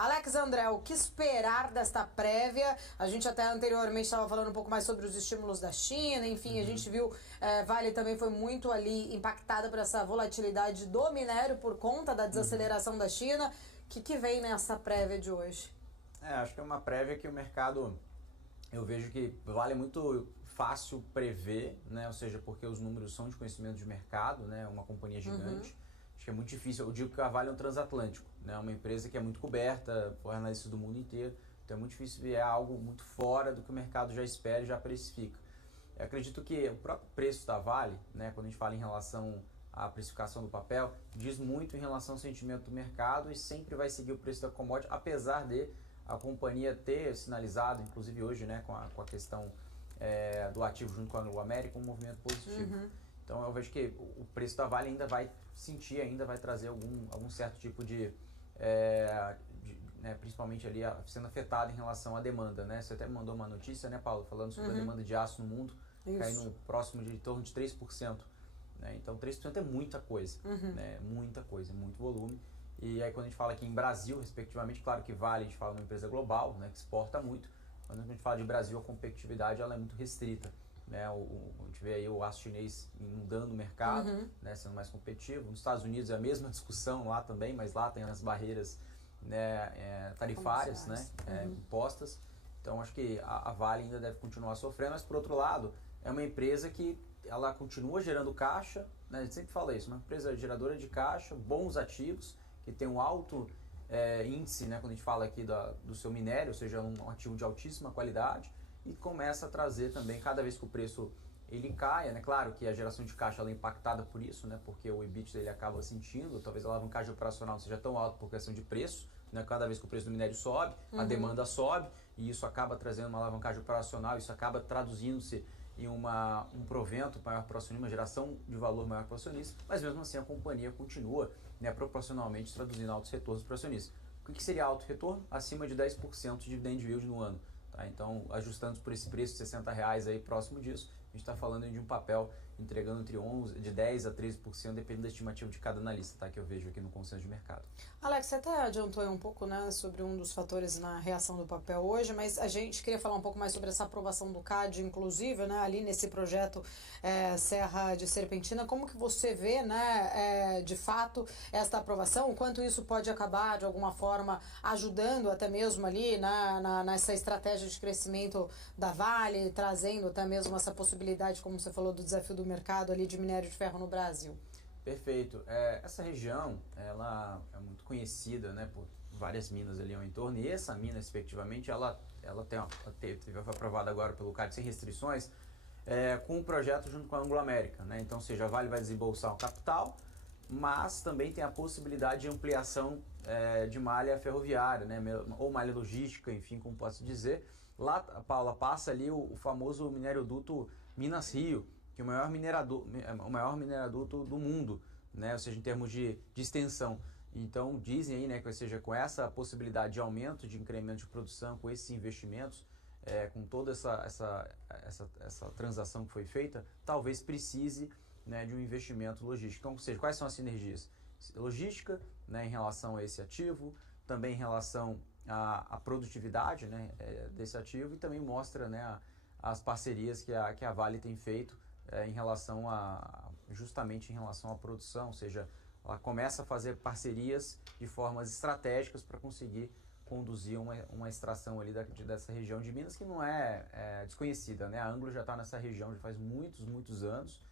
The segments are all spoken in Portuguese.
Alex André, o que esperar desta prévia? A gente até anteriormente estava falando um pouco mais sobre os estímulos da China, enfim, a gente viu, Vale também foi muito ali impactada por essa volatilidade do minério por conta da desaceleração da China. O que vem nessa prévia de hoje? Acho que é uma prévia que o mercado, eu vejo que Vale é muito fácil prever, né? Ou seja, porque os números são de conhecimento de mercado, né? Uma companhia gigante. Acho que é muito difícil, eu digo que a Vale é um transatlântico, né? Uma empresa que é muito coberta por analistas do mundo inteiro, então é muito difícil ver algo muito fora do que o mercado já espera e já precifica. Eu acredito que o próprio preço da Vale, né? Quando a gente fala em relação à precificação do papel, diz muito em relação ao sentimento do mercado e sempre vai seguir o preço da commodity, apesar de a companhia ter sinalizado, inclusive hoje, né, com a questão do ativo junto com a Anglo American, um movimento positivo. Então eu vejo que o preço da Vale ainda vai sentir, ainda vai trazer algum certo tipo de né, principalmente ali sendo afetado em relação à demanda, né? Você até me mandou uma notícia, né, Paulo, falando sobre a demanda de aço no mundo, caindo próximo de em torno de 3%. Né? Então 3% é muita coisa, né? Muita coisa, muito volume. E aí quando a gente fala aqui em Brasil, respectivamente, claro que Vale, a gente fala uma empresa global, né, que exporta muito, mas quando a gente fala de Brasil, a competitividade ela é muito restrita. Né, a gente vê aí o aço chinês inundando o mercado, né, sendo mais competitivo. Nos Estados Unidos é a mesma discussão lá também, mas lá tem as barreiras, né, tarifárias, né, impostas. Então acho que a Vale ainda deve continuar sofrendo, mas por outro lado, é uma empresa que ela continua gerando caixa, né, a gente sempre fala isso, uma empresa geradora de caixa, bons ativos, que tem um alto índice, né, quando a gente fala aqui do seu minério, ou seja, um ativo de altíssima qualidade, e começa a trazer também, cada vez que o preço ele caia, né? Claro que a geração de caixa ela é impactada por isso, né? Porque o EBITDA ele acaba sentindo, talvez a alavancagem operacional não seja tão alta por questão de preço, né? Cada vez que o preço do minério sobe, a demanda sobe, e isso acaba trazendo uma alavancagem operacional, isso acaba traduzindo-se em um provento maior para o acionista, uma geração de valor maior para o acionista, mas mesmo assim a companhia continua, né, proporcionalmente traduzindo altos retornos para o acionista. O que seria alto retorno? Acima de 10% de dividend yield no ano. Tá? Então, ajustando por esse preço de R$60 aí, próximo disso, a gente está falando de um papel entregando de 10% a 13%, dependendo da estimativa de cada analista, tá? Que eu vejo aqui no consenso de mercado. Alex, você até adiantou aí um pouco, né, sobre um dos fatores na reação do papel hoje, mas a gente queria falar um pouco mais sobre essa aprovação do CAD, inclusive, né, ali nesse projeto Serra de Serpentina. Como que você vê, né, de fato, esta aprovação? O quanto isso pode acabar, de alguma forma, ajudando até mesmo ali nessa estratégia de crescimento da Vale, trazendo até mesmo essa possibilidade, como você falou, do desafio do mercado ali de minério de ferro no Brasil? Perfeito. Essa região, ela é muito conhecida, né, por várias minas ali ao entorno, e essa mina, respectivamente, ela foi aprovada agora pelo CAD sem restrições, com um projeto junto com a Anglo American, né? Então, ou seja, a Vale vai desembolsar um capital, mas também tem a possibilidade de ampliação de malha ferroviária, né, ou malha logística, enfim, como posso dizer. Lá, Paula, passa ali o famoso minério-duto Minas Rio, que é o maior mineraduto do mundo, né? Ou seja, em termos de extensão. Então, dizem aí, né, que seja, com essa possibilidade de aumento, de incremento de produção, com esses investimentos, com toda essa transação que foi feita, talvez precise, né, de um investimento logístico. Então, ou seja, quais são as sinergias? Logística, né, em relação a esse ativo, também em relação à produtividade, né, desse ativo, e também mostra, né, as parcerias que a Vale tem feito em relação justamente em relação à produção, ou seja, ela começa a fazer parcerias de formas estratégicas para conseguir conduzir uma extração ali dessa região de Minas que não é desconhecida, né? A Anglo já está nessa região já faz muitos anos,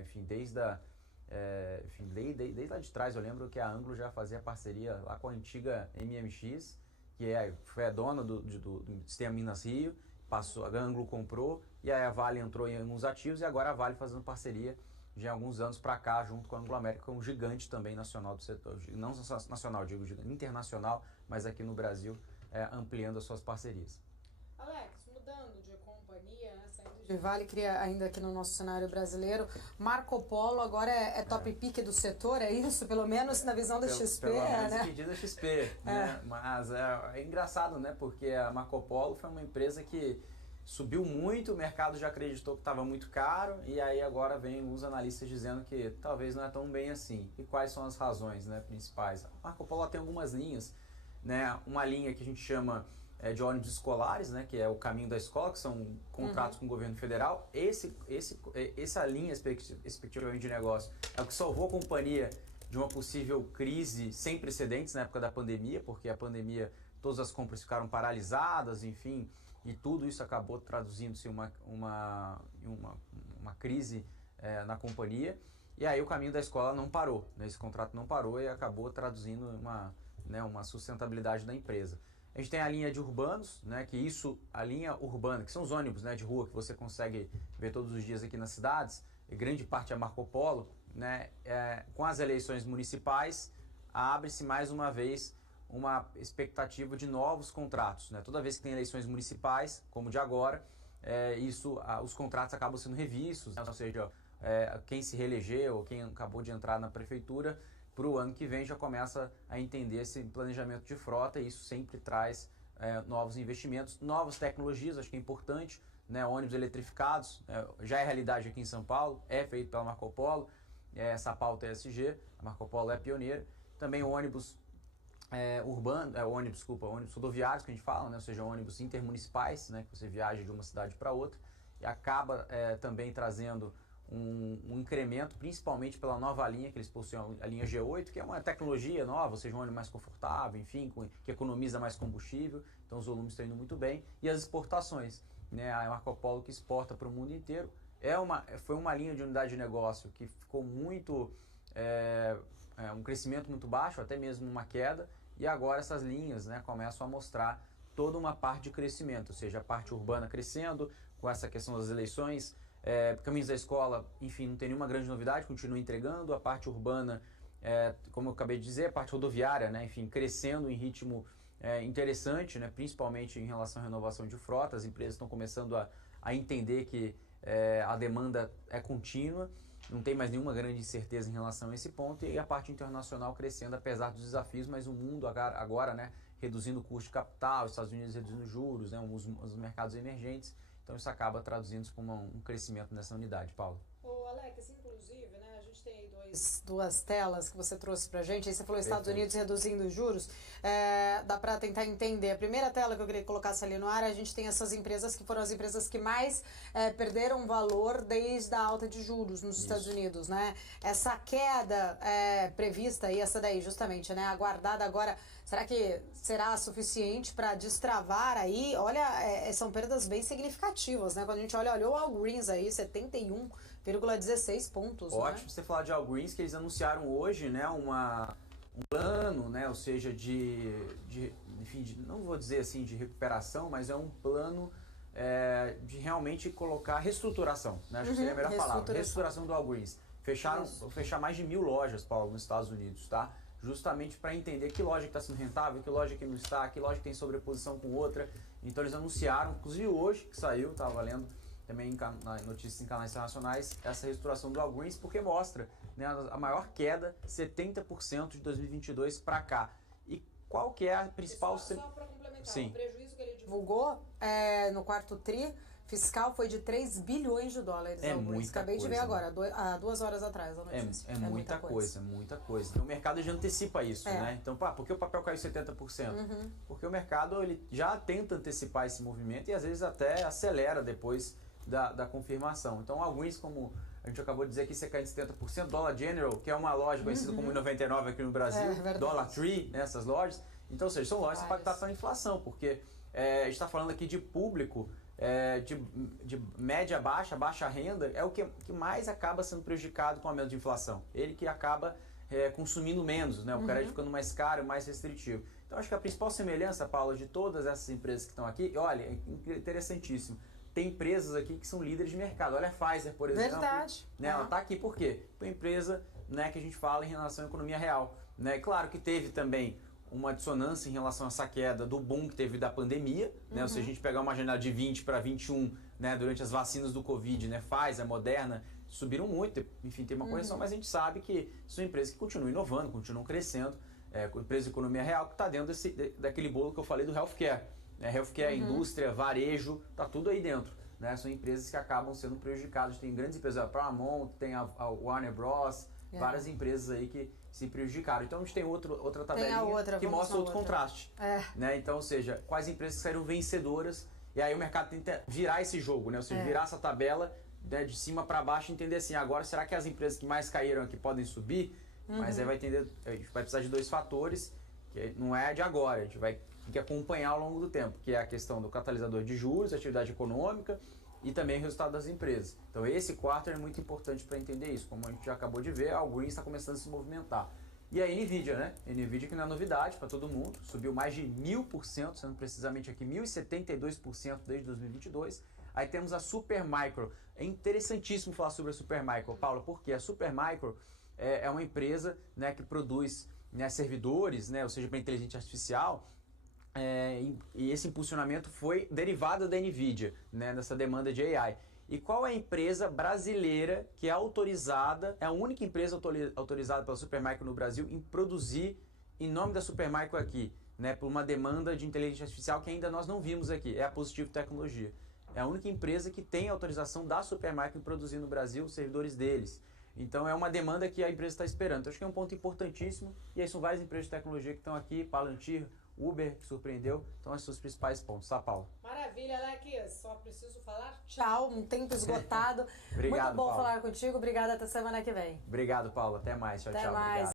enfim, desde lá de trás eu lembro que a Anglo já fazia parceria lá com a antiga MMX, que foi a dona do sistema Minas Rio, passou, a Anglo comprou, e aí a Vale entrou em alguns ativos, e agora a Vale fazendo parceria de alguns anos para cá, junto com a Anglo American, que é um gigante também nacional do setor, não nacional, digo internacional, mas aqui no Brasil, ampliando as suas parcerias. Alex, mudando de companhia, né, saindo de Vale, queria ainda aqui no nosso cenário brasileiro, Marco Polo agora é top pick do setor, é isso? Pelo menos na visão da XP, pelo menos né? pedido da XP, né? Mas é engraçado, né? Porque a Marco Polo foi uma empresa que subiu muito, o mercado já acreditou que estava muito caro, e aí agora vem os analistas dizendo que talvez não é tão bem assim. E quais são as razões, né, principais? A Marco Polo tem algumas linhas né, uma linha que a gente chama de ônibus escolares, né, que é o caminho da escola, que são contratos com o governo federal. Essa linha especificamente de negócio é o que salvou a companhia de uma possível crise sem precedentes na época da pandemia, porque a pandemia, todas as compras ficaram paralisadas, enfim, e tudo isso acabou traduzindo-se em uma crise na companhia. E aí o caminho da escola não parou, né? Esse contrato não parou e acabou traduzindo uma sustentabilidade da empresa. A gente tem a linha de urbanos, né? A linha urbana, que são os ônibus, né, de rua que você consegue ver todos os dias aqui nas cidades, e grande parte é Marco Polo, né? Com as eleições municipais, abre-se mais uma vez uma expectativa de novos contratos, né? Toda vez que tem eleições municipais, como de agora, os contratos acabam sendo revistos, né? Ou seja, quem se reelegeu ou quem acabou de entrar na prefeitura, para o ano que vem já começa a entender esse planejamento de frota, e isso sempre traz novos investimentos, novas tecnologias, acho que é importante, né? Ônibus eletrificados, já é realidade aqui em São Paulo, é feito pela Marco Polo, essa pauta ESG, a Marco Polo é pioneira. Também o ônibus ônibus rodoviários que a gente fala, né? Ou seja, ônibus intermunicipais, né? Que você viaja de uma cidade para outra, e acaba também trazendo um incremento, principalmente pela nova linha que eles possuem, a linha G8, que é uma tecnologia nova, ou seja, um ônibus mais confortável, enfim, que economiza mais combustível, então os volumes estão indo muito bem. E as exportações, né? A Marco Polo, que exporta para o mundo inteiro, foi uma linha de unidade de negócio que ficou muito, um crescimento muito baixo, até mesmo uma queda, e agora essas linhas, né, começam a mostrar toda uma parte de crescimento, ou seja, a parte urbana crescendo, com essa questão das eleições, caminhos da escola, enfim, não tem nenhuma grande novidade, continua entregando. A parte urbana, como eu acabei de dizer, a parte rodoviária, né, enfim, crescendo em ritmo interessante, né, principalmente em relação à renovação de frota. As empresas estão começando a entender que a demanda é contínua, não tem mais nenhuma grande incerteza em relação a esse ponto, e a parte internacional crescendo apesar dos desafios, mas o mundo agora, né, reduzindo o custo de capital, os Estados Unidos reduzindo juros, né, os mercados emergentes. Então isso acaba traduzindo-se como um crescimento nessa unidade, Paulo. Ô Alex, inclusive, né, a gente tem aí duas telas que você trouxe pra gente, aí você falou Estados Unidos reduzindo os juros, dá pra tentar entender. A primeira tela que eu queria que colocasse ali no ar, a gente tem essas empresas que foram as empresas que mais perderam valor desde a alta de juros nos Estados Unidos, né? Essa queda prevista aí, essa daí justamente, né, aguardada agora, será que será suficiente para destravar aí? Olha, são perdas bem significativas, né? Quando a gente olha o Walgreens aí, 71,16 pontos. Ótimo, né? você falar de Walgreens, que eles anunciaram hoje, né, um plano, né, ou seja, não vou dizer assim de recuperação, mas é um plano de realmente colocar reestruturação, né? Acho que seria a melhor palavra, reestruturação do Walgreens. Fechar mais de 1.000 lojas, Paulo, nos Estados Unidos, tá? Justamente para entender que loja que está sendo rentável, que loja que não está, que loja que tem sobreposição com outra. Então eles anunciaram, inclusive hoje que saiu, estava lendo também notícias em canais internacionais, essa reestruturação do Walgreens, porque mostra, né, a maior queda, 70% de 2022 para cá. E qual que é a principal... Só para complementar, Sim. O prejuízo que ele divulgou no quarto tri fiscal foi de 3 bilhões de dólares. Acabei de ver agora, há 2 horas atrás a notícia. É muita coisa. Então o mercado já antecipa isso, né? Então, por que o papel caiu 70%? Porque o mercado ele já tenta antecipar esse movimento e às vezes até acelera depois da confirmação. Então, alguns, como a gente acabou de dizer aqui, você cai de 70%, Dollar General, que é uma loja conhecida como 99 aqui no Brasil, Dollar Tree, né, essas lojas. Então, ou seja, são lojas impactadas pela inflação, porque a gente está falando aqui de público de média baixa renda, é o que mais acaba sendo prejudicado com o aumento de inflação. Ele que acaba consumindo menos, né? O crédito ficando mais caro, mais restritivo. Então, acho que a principal semelhança, Paula, de todas essas empresas que estão aqui, olha, é interessantíssimo. Tem empresas aqui que são líderes de mercado. Olha a Pfizer, por exemplo. Verdade. Né? Ela está aqui por quê? Por uma empresa, né, que a gente fala em relação à economia real. Né? Claro que teve também uma dissonância em relação a essa queda do boom que teve da pandemia. Né? Ou seja, a gente pegar uma janela de 20 para 21, né, durante as vacinas do Covid, né, Pfizer, Moderna, subiram muito. Enfim, tem uma correção, mas a gente sabe que são empresas que continuam inovando, continuam crescendo. Empresa de economia real que está dentro daquele bolo que eu falei do healthcare. Healthcare, indústria, varejo, tá tudo aí dentro. Né? São empresas que acabam sendo prejudicadas. Tem grandes empresas, a Paramount, tem a Warner Bros, várias empresas aí se prejudicaram. Então a gente tem outra tabelinha que vamos mostra na outro outra. contraste. Né? Então, ou seja, quais empresas que saíram vencedoras, e aí o mercado tenta virar esse jogo, né? Ou seja, virar essa tabela, né, de cima para baixo e entender assim, agora será que as empresas que mais caíram aqui podem subir? Mas aí a gente vai precisar de dois fatores, que não é de agora, a gente vai ter que acompanhar ao longo do tempo, que é a questão do catalisador de juros, atividade econômica e também o resultado das empresas. Então esse quarto é muito importante para entender isso. Como a gente já acabou de ver, a Green está começando a se movimentar. E a NVIDIA, né? A NVIDIA que não é novidade para todo mundo, subiu mais de 1000%, sendo precisamente aqui 1072% desde 2022. Aí temos a Supermicro. É interessantíssimo falar sobre a Supermicro, Paulo, porque a Supermicro é uma empresa, né, que produz, né, servidores, né, ou seja, para inteligência artificial, e esse impulsionamento foi derivado da NVIDIA, né, dessa demanda de AI. E qual é a empresa brasileira que é autorizada, é a única empresa autorizada pela Supermicro no Brasil em produzir em nome da Supermicro aqui, né, por uma demanda de inteligência artificial que ainda nós não vimos aqui, é a Positivo Tecnologia. É a única empresa que tem autorização da Supermicro em produzir no Brasil os servidores deles. Então é uma demanda que a empresa está esperando. Então acho que é um ponto importantíssimo. E aí são várias empresas de tecnologia que estão aqui, Palantir, Uber, que surpreendeu. Então esses são os principais pontos, tá, Paula? Maravilha, Alex. Só preciso falar tchau, um tempo esgotado. Obrigado, muito bom Paula. falar contigo. Obrigada, até semana que vem. Obrigado, Paula. Até mais. Tchau, até tchau. Mais. Obrigado.